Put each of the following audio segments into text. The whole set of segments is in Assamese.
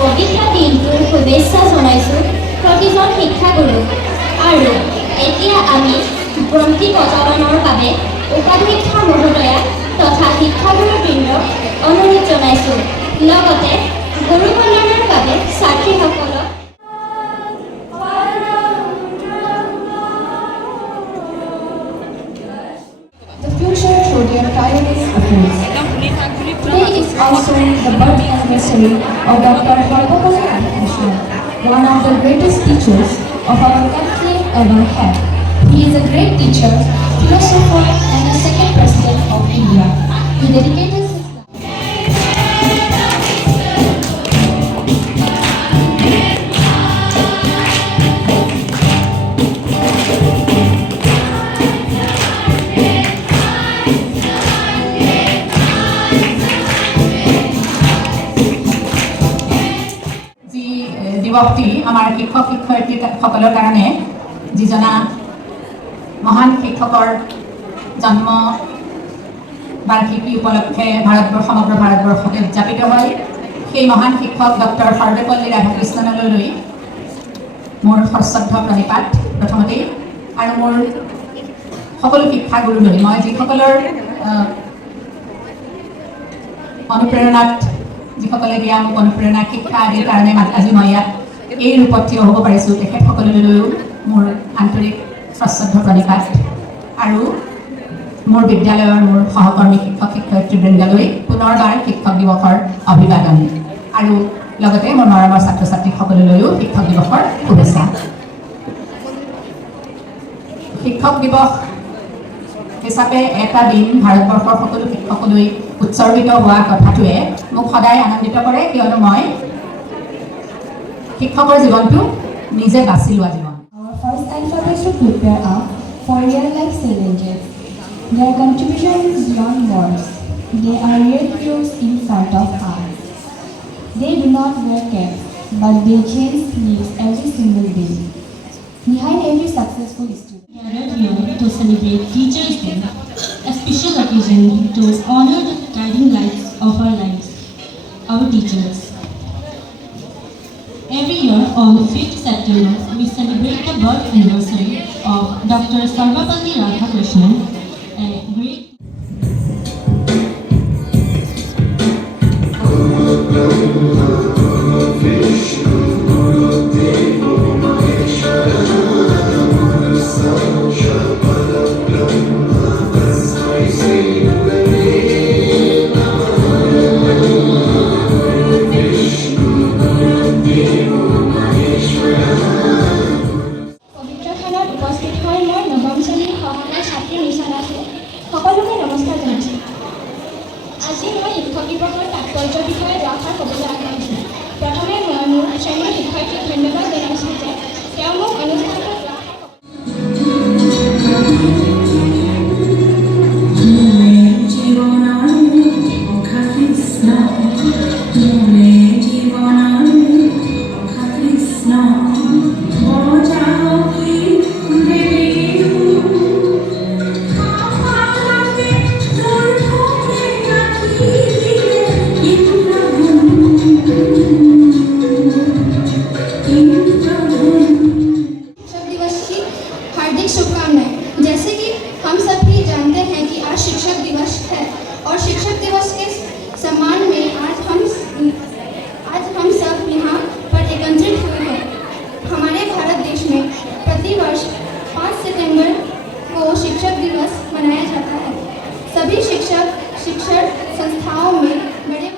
পবিত্ৰ দিনটোৰ শুভেচ্ছা জনাইছোঁ প্ৰতিজন শিক্ষাগুৰুক। আৰু এতিয়া আমি গ্ৰন্থি প্ৰচলনৰ বাবে উপাধ্যক্ষা মহোদয়া তথা শিক্ষাগুৰুবৃন্দক অনুৰোধ জনাইছোঁ। লগতে গুৰু বন্দনাৰ বাবে ছাত্ৰীসকলক the future through their tireless efforts. Today is also the birth anniversary of Dr. Sarvapalli Radhakrishnan, one of the greatest teachers of our country ever had. He is a great teacher, philosopher, and the second president of India. He dedicated his দিৱসটি আমাৰ শিক্ষক শিক্ষয়িত্ৰীসকলৰ কাৰণে যিজনা মহান শিক্ষকৰ জন্ম বাৰ্ষিকী উপলক্ষে সমগ্ৰ ভাৰতবৰ্ষতে উদযাপিত হয়। সেই মহান শিক্ষক ডক্টৰ সৰ্বপল্লী ৰাধাকৃষ্ণনলৈ মোৰ সশ্ৰদ্ধ প্ৰণিপাত প্ৰথমতেই, আৰু মোৰ সকলো শিক্ষাগুৰুলৈ মই যিসকলৰ অনুপ্ৰেৰণাত যিসকলে দিয়া মোক অনুপ্ৰেৰণা শিক্ষা আদিৰ কাৰণে আজি মই ইয়াত এই ৰূপত থিয় হ'ব পাৰিছোঁ, তেখেতসকললৈও মোৰ আন্তৰিক সশ্ৰদ্ধ প্ৰণিপাত। আৰু মোৰ বিদ্যালয়ৰ মোৰ সহকৰ্মী শিক্ষক শিক্ষয়িত্ৰীবৃন্দলৈ পুনৰবাৰ শিক্ষক দিৱসৰ অভিবাদন, আৰু লগতে মোৰ মৰমৰ ছাত্ৰ ছাত্ৰীসকললৈও শিক্ষক দিৱসৰ শুভেচ্ছা। শিক্ষক দিৱস হিচাপে এটা দিন ভাৰতবৰ্ষৰ সকলো শিক্ষকলৈ উৎসৰ্গিত হোৱা কথাটোৱে মোক সদায় আনন্দিত কৰে, কিয়নো মই শিক্ষকৰ জীৱনটো নিজে বাছি লোৱা জীৱন। Our first alphabet to prepare up for real life challenges. Their contribution is beyond words. They are real heroes in front of us. They do not wear caps, but they change lives every single day. Behind every successful student, we are here to celebrate Teachers' Day, a special occasion to honor the guiding lights of our lives, our teachers. Every year on 5th September, we celebrate the birth anniversary of Dr. Sarvapalli Radhakrishnan, a great সকলোকে নমস্কাৰ জনাইছোঁ। আজি মই শিক্ষক দিৱসৰ তাৎপৰ্যৰ বিষয়ে দুআষাৰ ক'বলৈ আগবাঢ়িছোঁ। প্ৰথমে মই মোৰ শ্ৰেণীৰ শিক্ষয়িত্ৰীক ধন্যবাদ জনাইছোঁ যে তেওঁ মোক অনুষ্ঠানটোত शिक्षक दिवस है और शिक्षक दिवस के सम्मान में आज हम सब यहाँ पर एकत्रित हुए हैं। हमारे भारत देश में प्रतिवर्ष 5 सितंबर को शिक्षक दिवस मनाया जाता है। सभी शिक्षक शिक्षण संस्थाओं में बड़े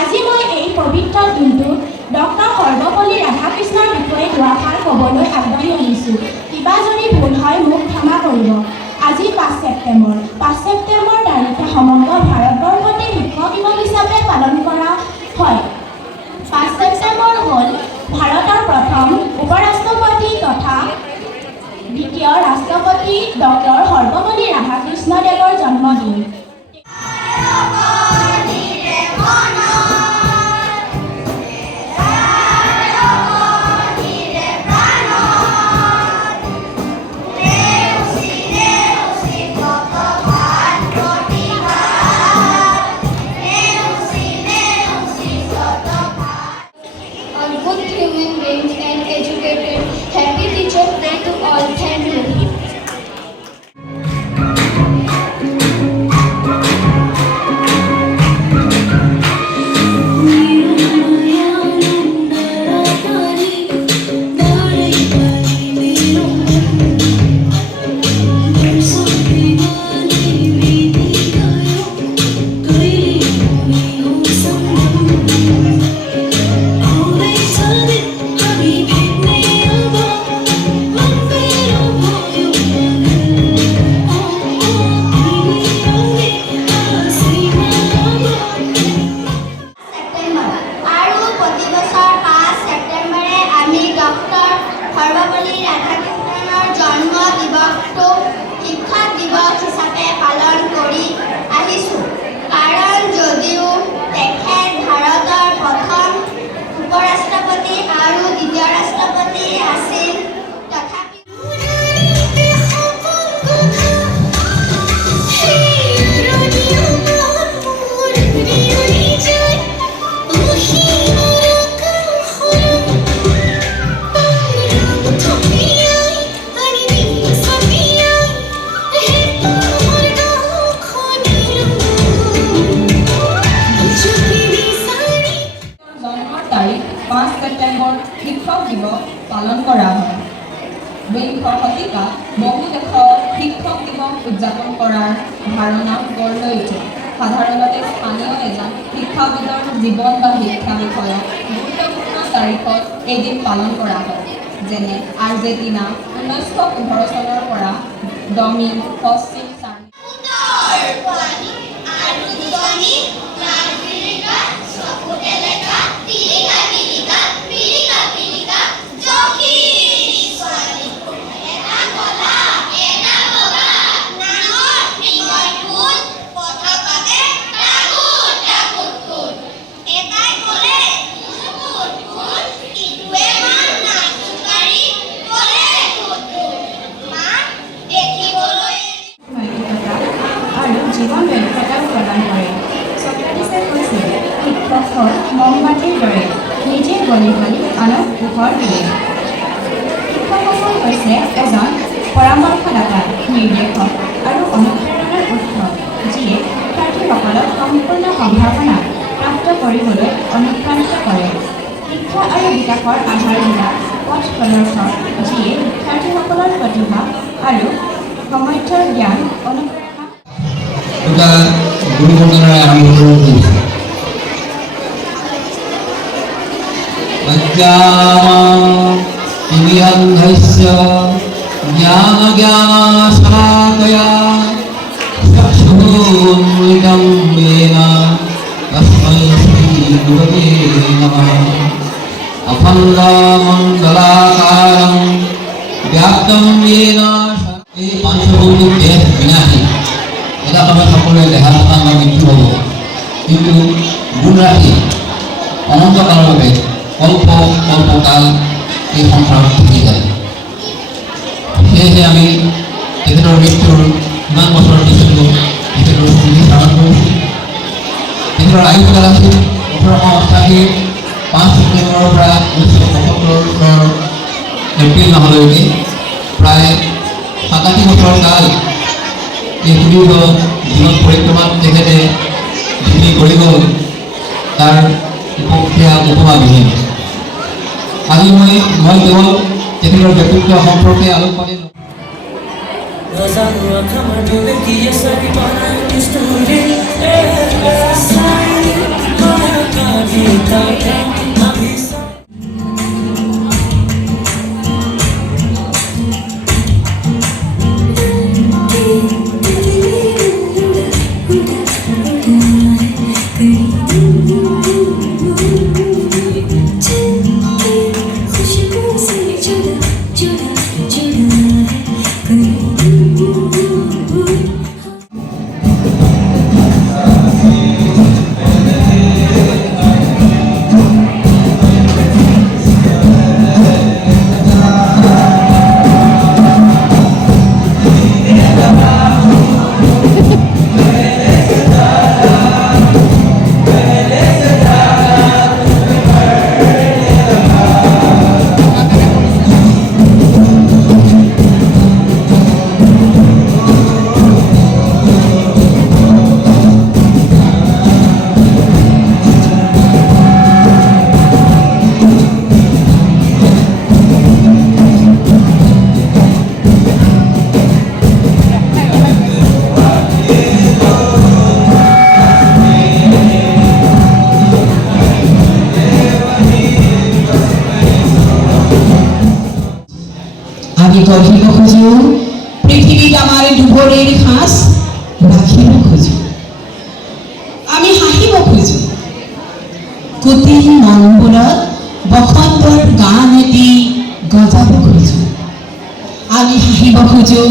আজি মই এই পবিত্ৰ দিনটোত ডক্টৰ সৰ্বপল্লী ৰাধাকৃষ্ণৰ বিষয়ে দুআষাৰ ক'বলৈ আগবাঢ়ি আহিছোঁ। কিবা যদি ভুল হয় মোক ক্ষমা কৰিব। আজি 5 ছেপ্টেম্বৰ তাৰিখে সমগ্ৰ ভাৰতবৰ্ষতে শিক্ষক দিৱস হিচাপে পালন কৰা হয়। 5 ছেপ্টেম্বৰ হ'ল ভাৰতৰ প্ৰথম উপৰাষ্ট্ৰপতি তথা দ্বিতীয় দ্বিতীয় ৰাষ্ট্ৰপতি ডক্টৰ সৰ্বপল্লী ৰাধাকৃষ্ণদেৱৰ জন্মদিন। All good human beings and educated, happy Teachers' Day to all. Thank you. আৰু প্ৰতি বছৰ 5 ছেপ্টেম্বৰে আমি ডক্টৰ সৰ্বপল্লী ৰাধাকৃষ্ণনৰ জন্ম দিৱসটো শিক্ষক দিৱস হিচাপে পালন কৰি আহিছোঁ। কাৰণ যদিও তেখেত ভাৰতৰ প্ৰথম উপৰাষ্ট্ৰপতি আৰু দ্বিতীয় ৰাষ্ট্ৰপতি আছিল, তথাপিও জন্মৰ তাৰিখ 5 ছেপ্টেম্বৰ শিক্ষক দিৱস পালন কৰা হয়। বিংশ শতিকাত বহু দেশত শিক্ষক দিৱস উদযাপন কৰাৰ ধাৰণা গঢ় লৈ উঠে। সাধাৰণতে স্থানীয় এজন শিক্ষাবিদৰ জীৱন বা শিক্ষা বিষয়ক গুৰুত্বপূৰ্ণ তাৰিখত এদিন পালন কৰা হয়। যেনে আৰ্জেণ্টিনা 1915 চনৰ পৰা ডমিং পশ্চিম চাৰ্লি আৰু জীৱন দক্ষতাও প্ৰদান কৰে। ছক্ৰেটিছে কৈছিল, শিক্ষক হ'ল মমবাতিৰ দৰে, নিজে বলি বলি আনক পোহৰ দিয়ে। শিক্ষকসকল হৈছে এজন পৰামৰ্শদাতা, নিৰ্দেশক আৰু অনুপ্ৰেৰণাৰ উৎস, যিয়ে শিক্ষাৰ্থীসকলক সম্পূৰ্ণ সম্ভাৱনা প্ৰাপ্ত কৰিবলৈ অনুপ্ৰাণিত কৰে। শিক্ষা আৰু বিকাশৰ আধাৰবিলাক পথ প্ৰদৰ্শক, যিয়ে শিক্ষাৰ্থীসকলৰ প্ৰতিভা আৰু সামৰ্থ্যৰ জ্ঞান অনুপ্ৰেৰণা দুটা গুৰু বন্দনাৰে আৰম্ভ কৰিব খুজিছোঁ। অজ্ঞানতিমিৰন্ধস্য জ্ঞানশলাকয়া চক্ষুন্মিলিतं येन তস্मै শ্ৰীগুৰবে নমঃ। অখণ্ডমণ্ডলাকাৰং ব্যাপ্তং येन এই পাঞ্চভৌতিক দেহ বিনাশী, এটা সময়ত সকলোৱে দেহাৱসান বা মৃত্যু হ'ব, কিন্তু গুণ ৰাখি অনন্তকালৰ বাবে কল্পকাল এই সংসাৰত থাকি যায়। সেয়েহে আমি তেখেতৰ মৃত্যুৰ কিমান বছৰ পিছতো তেখেতৰ স্মৃতি স্মৰণ কৰিছোঁ। তেখেতৰ আয়ুকাল আছিল 1888 5 ছেপ্টেম্বৰৰ পৰা 1975 চনৰ এপ্ৰিল মাহলৈকে, প্ৰায় 87 বছৰ কাল এই সুদীৰ্ঘ জীৱন পৰিক্ৰমাত তেখেতে যিখিনি কৰি গ'ল তাৰ সেয়া উপমাবিহীন। আজি মই কেৱল তেখেতৰ ব্যক্তিত্ব সম্পৰ্কে আলোকপাতি আমি গঢ়িব খোজোঁ পৃথিৱীত আমাৰ দুবৰিৰ সাঁচ ৰাখিব খোজোঁ আমি হাঁহিব খোজোঁ কোটি মনবোৰত বসন্তৰ গান এটি গজাব খোজোঁ আমি হাঁহিব খোজোঁ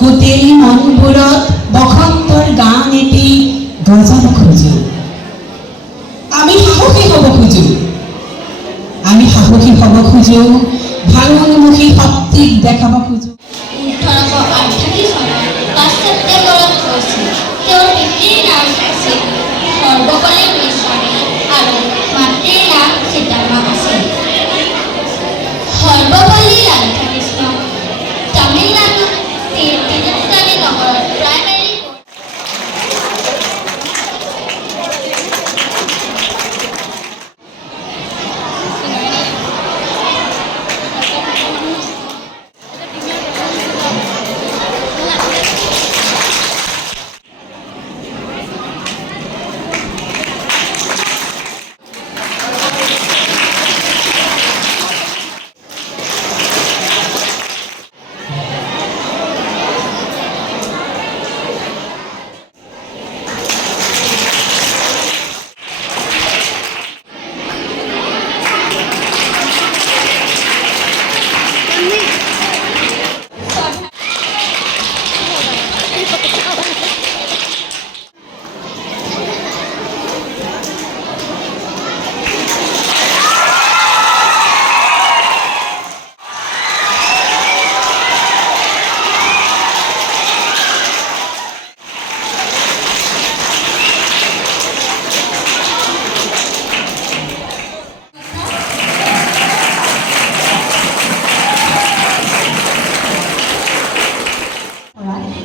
কোটি মনবোৰত বসন্তৰ গান এটি গজাব খোজোঁ আমি সাহসী হ'ব খোজোঁ ভাঙনমুখী শক্তিক দেখাব খোজোঁ 1838 চনৰ 5 ছেপ্টেম্বৰত হৈছিল তেওঁৰ পিতৃৰ নাম আছিল সৰ্বপল্লী গোস্বামী আৰু মাতৃৰ নাম সীতামা আছিল সৰ্বপল্লী ৰাধাকৃষ্ণ তামিলনাডুৰ তিৰুচানী নগৰত প্ৰাইমেৰী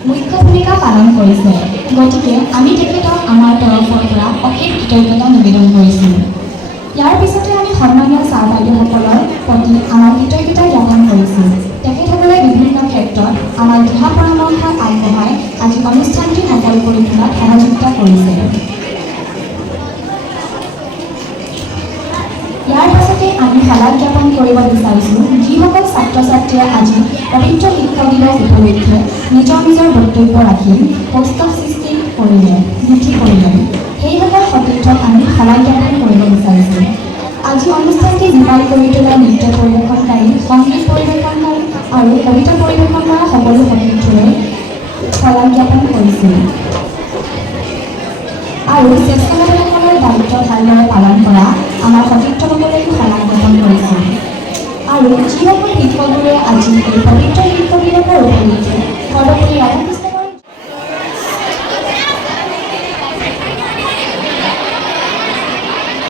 মুখ্য ভূমিকা পালন কৰিছে গতিকে আমি তেখেতক আমাৰ তৰফৰ পৰা অশেষ কৃতজ্ঞতা নিবেদন কৰিছোঁ ইয়াৰ পিছতে আমি সন্মানীয় ছাৰ বাইদেউসকলৰ প্ৰতি আমাৰ কৃতজ্ঞতা জ্ঞাপন কৰিছোঁ তেখেতসকলে বিভিন্ন ক্ষেত্ৰত আমাৰ দিহা পৰামৰ্শ আগবঢ়াই আজি অনুষ্ঠানটি সফল কৰি তোলাত সহযোগিতা কৰিছে ইয়াৰ পাছতে আমি শলাগ জ্ঞাপন কৰিব বিচাৰিছোঁ যিসকল ছাত্ৰ ছাত্ৰীয়ে আজি পবিত্ৰ শিক্ষক দিৱস উপলক্ষে নিজৰ বক্তব্য ৰাখি কৌস্তভ সৃষ্টি কৰিলে বৃদ্ধি কৰিলে সেইসকল সতীৰ্থক আমি শলাগ জ্ঞাপন কৰিব বিচাৰিছোঁ আজি অনুষ্ঠানটি জীপাল কৰি তোলা নৃত্য পৰিৱেশনকাৰী সংগীত পৰিৱেশনকাৰী আৰু কবিতা পৰিৱেশন কৰা সকলো সতীৰ্থৰে শলাগ জ্ঞাপন কৰিছিল আৰু স্বেচ্ছাসেৱকসকলৰ দায়িত্ব ভালদৰে পালন কৰা আমাৰ সতীৰ্থসকলেও শলাগ জ্ঞাপন কৰিছিল আৰু যিসকল শিক্ষকবোৰে আজি এই